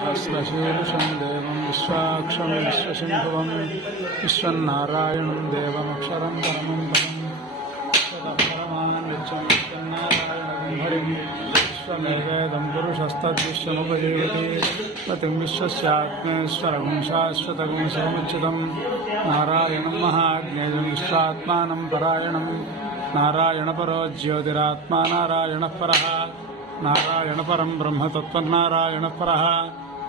सहस्रशीर्षं देवं विश्वाक्षं विश्वसिंहुवं विश्वन्नारायणं देवमक्षरं परमं पदं ततः परमान् विच्चं विश्वन्नारायणं हरिं विश्वमेवेदं पुरुषस्तद्विश्वमुपजीवति पतिं विश्वस्यात्मेश्वरगुं शाश्वतगुं शिवमुच्युतं नारायणं महाज्ञेयं विश्वात्मानं परायणं नारायणपरो ज्योतिरात्मा नारायणः परः नारायणपरं ब्रह्म तत्त्वन्नारायणः परः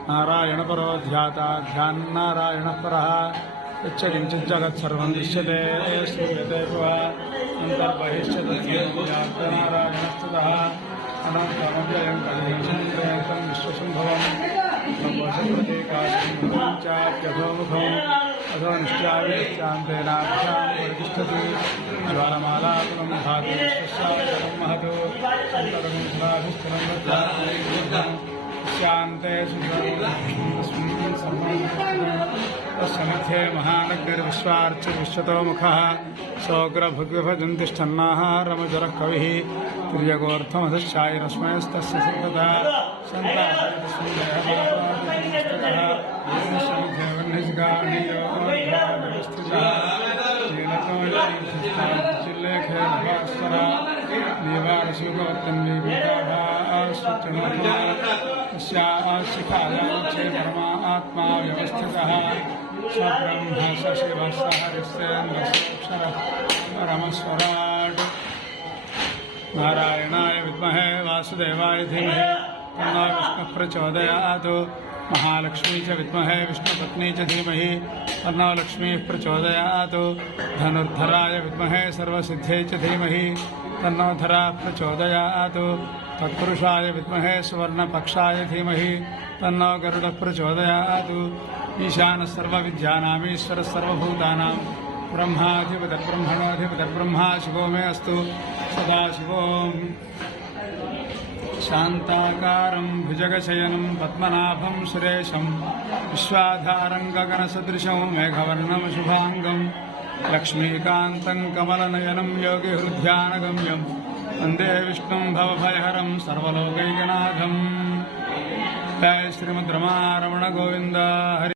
नारायणपरो ध्याता ध्यान्नारायणः परः यच्च किञ्चित् जगत्सर्वं दृश्यते श्रूयते अन्तर्बहिश्च तद्व्याप्तनारायणस्ततः अनन्तमव्ययं कलियुगं विश्वसम्भवं प्रकाशं चाप्यधोमुखम् अधो निश्चाविश्चान्तेनाभ्यां प्रतिष्ठति ज्वालमालाकुलं भाति विश्वस्याचलं महतो अन्तरमुद्राभिष्ठनं शान्ते तस्य मध्ये महानग्निर्विश्वार्चिर्विश्वतोमुखः सोग्रभुग्विभजन्तिष्ठन्नाहारमजरः कविः तुर्यगोर्थमधश्चायरश्मयस्तस्य सन्तता शिखायाक्षे परमात्मा व्यवस्थितः सब्रह्म सशिवः सहरिस्येन्द्रक्षरः परमस्वराट् नारायणाय विद्महे वासुदेवाय धीमहि तन्नो विष्णुः प्रचोदयात् महालक्ष्मी च विद्महे विष्णुपत्नी च धीमहि तन्नो लक्ष्मीः प्रचोदयात् धनुर्धराय विद्महे सर्वसिद्धे च धीमहि तन्नो धरा प्रचोदयात् तत्पुरुषाय विद्महे सुवर्णपक्षाय धीमहि तन्नो गरुडः प्रचोदयात् ईशानः सर्वविद्यानामीश्वरः सर्वभूतानां ब्रह्माधिपतिर्ब्रह्मणोऽधिपतिर्ब्रह्मा शिवो मे अस्तु सदाशिवोम् शान्ताकारं भुजगशयनं पद्मनाभं सुरेशं विश्वाधारं गगनसदृशं मेघवर्णं शुभाङ्गं लक्ष्मीकान्तं कमलनयनं योगिहृद्यानगम्यं वन्दे विष्णुं भवभयहरं सर्वलोकैकनाथं जय श्रीमद् रमारमण गोविन्द हरि।